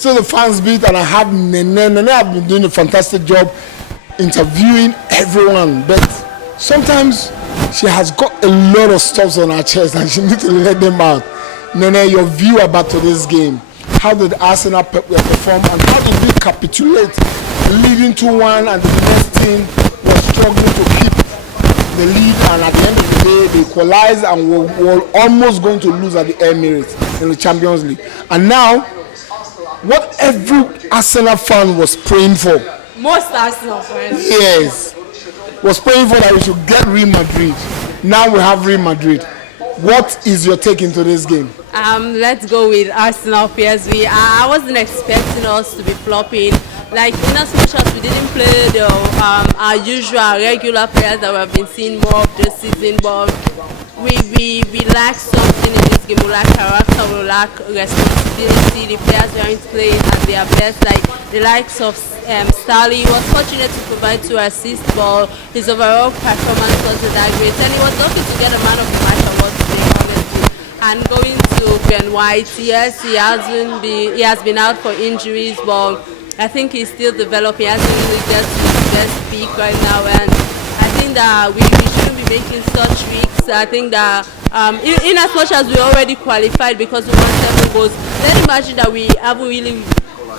still the fans beat, and I have Neneh. Neneh have been doing a fantastic job interviewing everyone, but sometimes she has got a lot of stuff on her chest and she needs to let them out. Neneh, your view about today's game. How did Arsenal perform, and how did we capitulate, leading 2-1, and the next team was struggling to keep the lead, and at the end of the day they equalized and were almost going to lose at the Emirates in the Champions League. And now, what every Arsenal fan was praying for. Most Arsenal fans. Yes. Was praying for that we should get Real Madrid. Now we have Real Madrid. What is your take into this game? Let's go with Arsenal PSV. I wasn't expecting us to be flopping. Like, in as much as we didn't play our usual regular players that we have been seeing more of this season, but we lack something in this game. We lack character, we lack responsibility. The players weren't playing at their best. Like the likes of Stanley was fortunate to provide 2 assists, but his overall performance wasn't that great. And he was lucky to get a man of the match award today, honestly. And going to Ben White, yes, he has been out for injuries, but I think he's still developing. He hasn't really get to his best peak right now, and I think that we shouldn't be making such risks. I think that in as much as we already qualified because we won 7 goals, let's imagine that we haven't really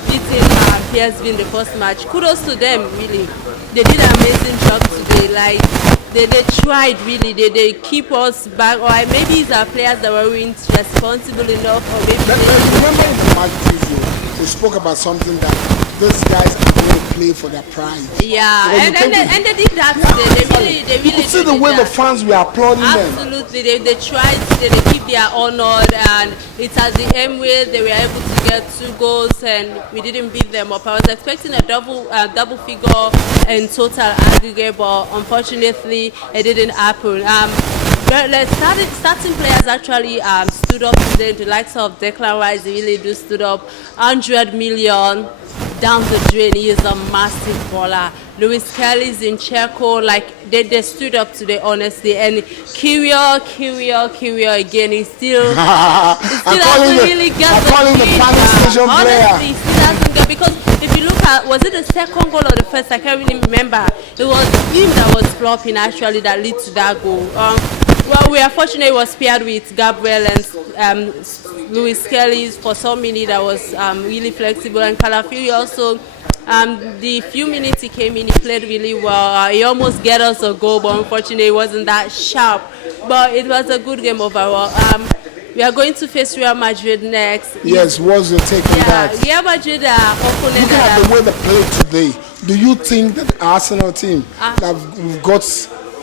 beaten PSV in the first match. Kudos to them, really. They did an amazing job today. Like they tried really. They keep us back, or maybe it's our players that weren't responsible enough, or maybe. Remember in the match preview, they spoke about something that these guys are going to play for their pride. Yeah, and they did that today. They really you could see the way the fans were applauding them. Absolutely, they tried. They keep their honor, and it's at the end where they were able to get 2 goals, and we didn't beat them up. I was expecting a double figure in total aggregate, but unfortunately, it didn't happen. Starting players actually stood up today. The likes of Declan Rice really do stood up. 100 million down the drain. He is a massive baller. Luis Kelly's in Checo, like they stood up today, honestly. And Kiwior again. He still hasn't really got the station player. Honestly, he still hasn't got, because if you look at, was it the second goal or the first? I can't really remember. It was him that was flopping actually that led to that goal. Well, we are fortunate it was paired with Gabriel and Luis Kelly for some minutes. That was really flexible, and Calafiori also. The few minutes he came in, he played really well. He almost get us a goal, but unfortunately it wasn't that sharp. But it was a good game overall. We are going to face Real Madrid next. Yes, what's your take on that? Real Madrid opponent. Looking at the way they played today, do you think that the Arsenal team have got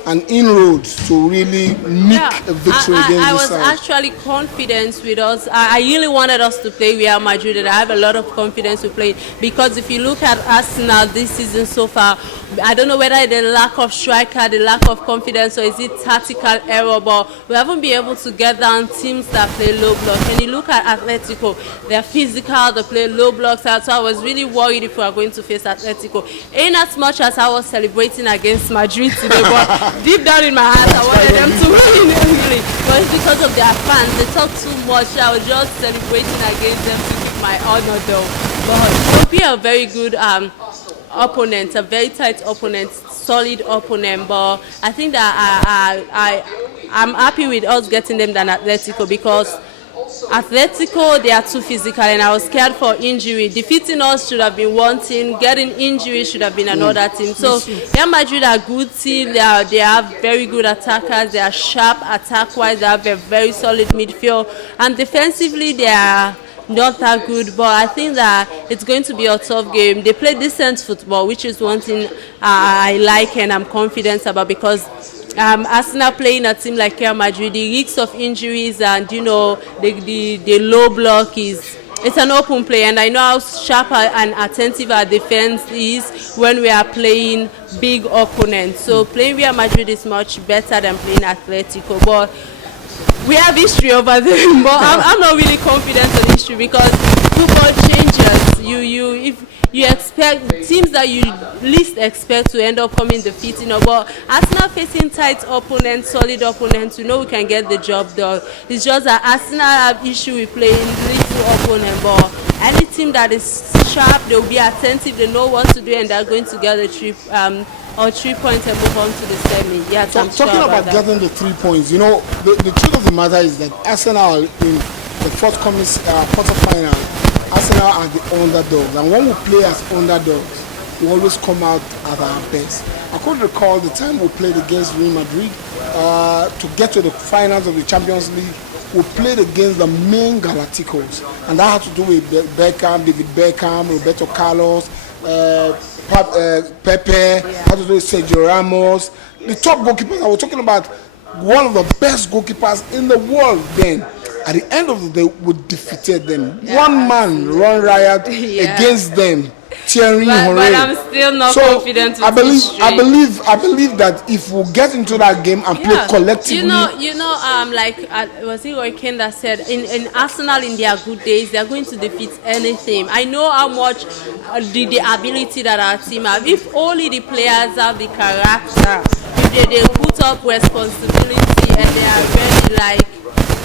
an inroad to really nick a victory against this side? I was actually confident with us. I really wanted us to play Real Madrid, and I have a lot of confidence to play, because if you look at Arsenal this season so far, I don't know whether the lack of striker, the lack of confidence, or is it tactical error, but we haven't been able to get down teams that play low block. And you look at Atletico, they're physical, they play low blocks, so I was really worried if we are going to face Atletico. In as much as I was celebrating against Madrid today, but deep down in my heart, I wanted them to win, really. But it's because of their fans. They talk too much. I was just celebrating against them to keep my honor, though. But it will be a very good opponent, a very tight opponent, solid opponent. But I think that I'm happy with us getting them than Atletico, because Atletico, they are too physical, and I was scared for injury. Defeating us should have been one team, getting injury should have been another team. So Real Madrid are a good team. They have very good attackers. They are sharp attack-wise. They have a very solid midfield, and defensively they are not that good, but I think that it's going to be a tough game. They play decent football, which is one thing I like and I'm confident about, because Arsenal playing a team like Real Madrid, the risks of injuries and the low block it's an open play, and I know how sharp and attentive our defense is when we are playing big opponents. So playing Real Madrid is much better than playing Atletico, but we have history over them. But I'm not really confident on history, because football changes. If you expect teams that you least expect to end up coming defeating, but Arsenal facing tight opponents, solid opponents, we can get the job done. It's just that Arsenal have issue with playing little opponent, but any team that is sharp, they'll be attentive, they know what to do, and they're going to get the 3 points and move on to the semi. Yes, I'm sure talking about that. getting the 3 points, you know, the truth of the matter is that Arsenal in the forthcoming quarterfinal, Arsenal are the underdogs, and when we play as underdogs, we always come out at our best. I could recall the time we played against Real Madrid to get to the finals of the Champions League. We played against the main Galacticos, and that had to do with David Beckham, Roberto Carlos, Pepe, had to do with Sergio Ramos. The top goalkeepers, I was talking about one of the best goalkeepers in the world then. At the end of the day, we defeated them. One man run riot against them. But I'm still not confident. I believe that if we get into that game and play collectively, was it Roykin that said in Arsenal in their good days they are going to defeat anything. I know how much the ability that our team have. If only the players have the character, if they put up responsibility and they are really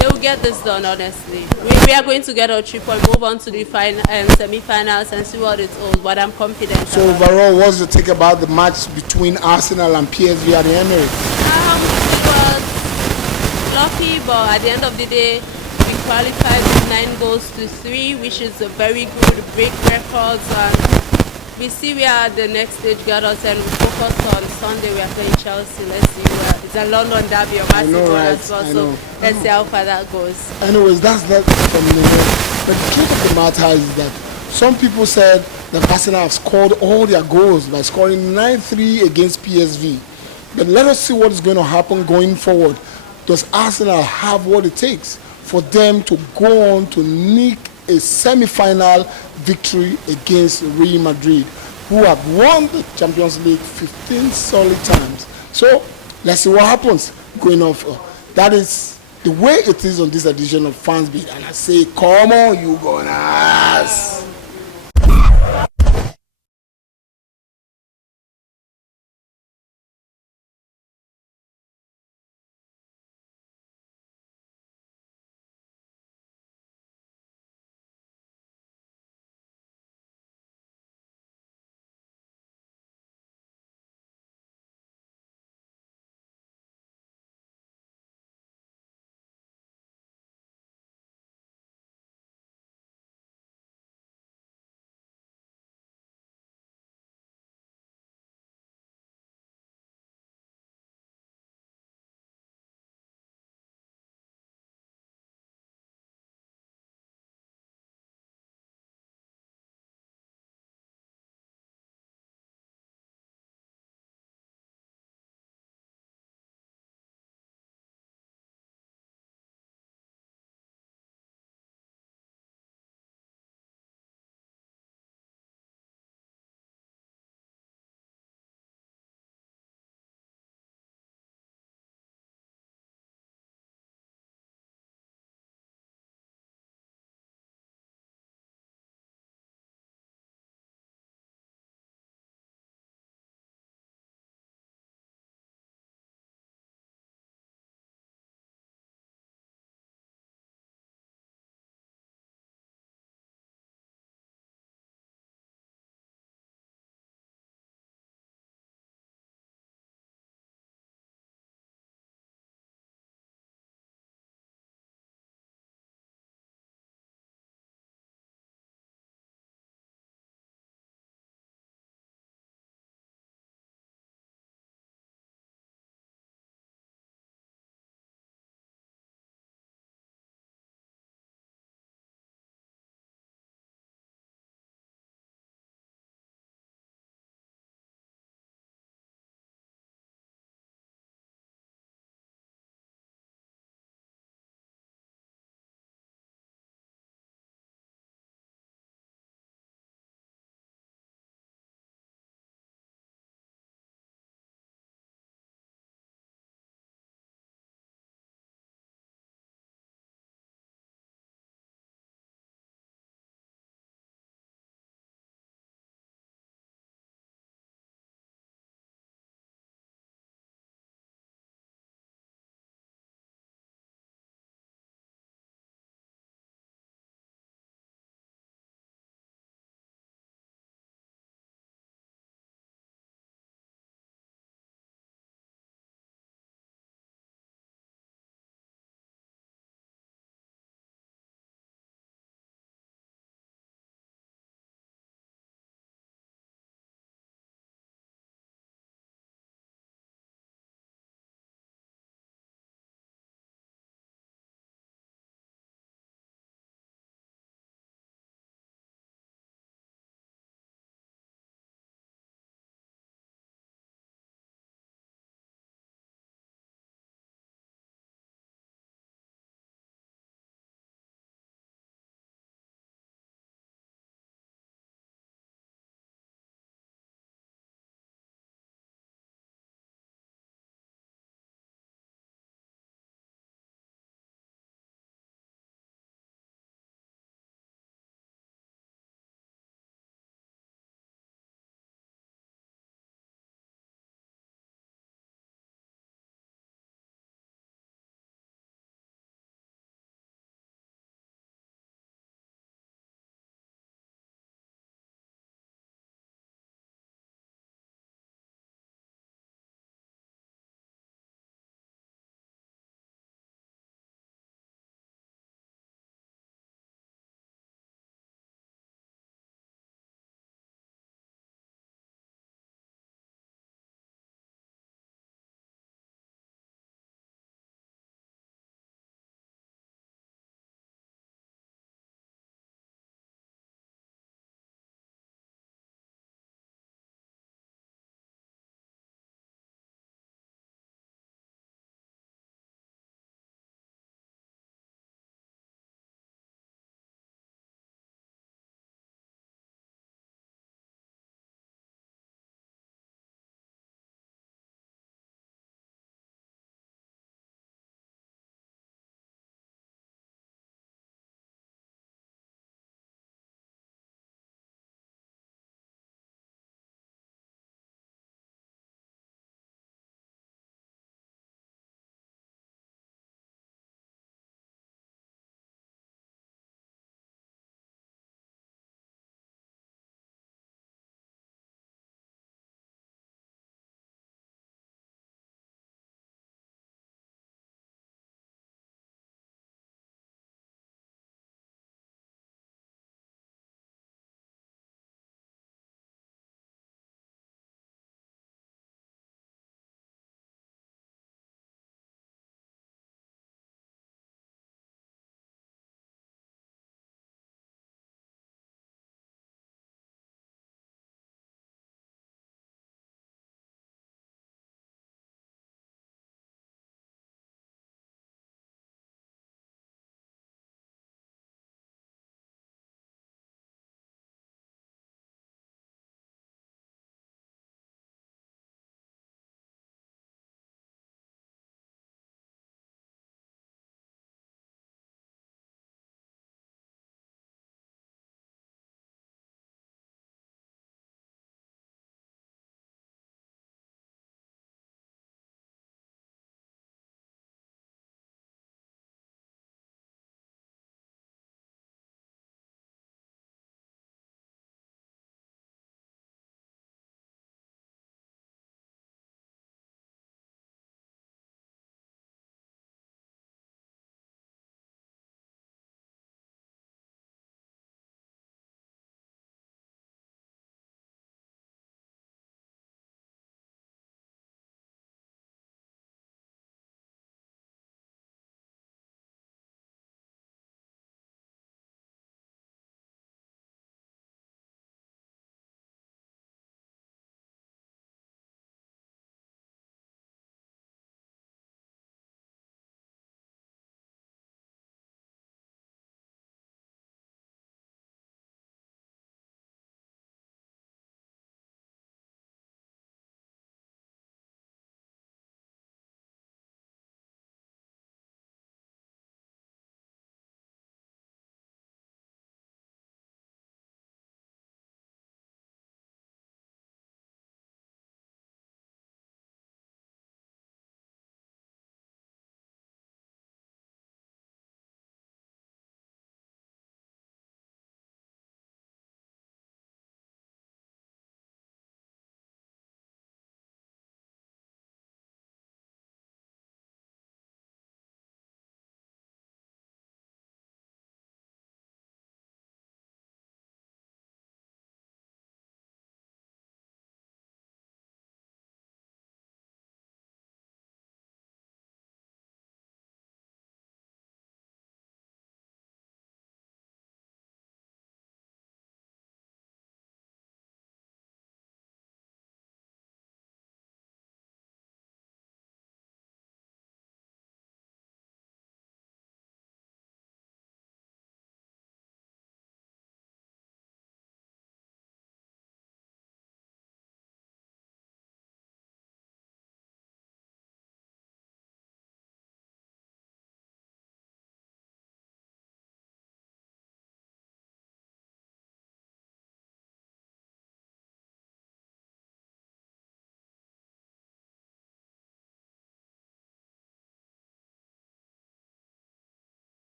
they will get this done, honestly. We are going to get our 3 point, move on to the semi-finals and see what it's all. But I'm confident. So overall, what's your take about the match between Arsenal and PSV at the Emirates? It was lucky, but at the end of the day, we qualified with 9-3, which is a very good break records. And we see we are at the next stage got us, and we focus on Sunday. We are playing Chelsea. Let's see where it's a London derby, a massive one as well. So let's see how far that goes. Anyways, that's that from Neneh. But the truth of the matter is that some people said that Arsenal have scored all their goals by scoring 9-3 against PSV. But let us see what is going to happen going forward. Does Arsenal have what it takes for them to go on to nick a semi-final victory against Real Madrid, who have won the Champions League 15 solid times? So let's see what happens going on. That is the way it is on this edition of Fans Beat, and I say, come on, you Gunners!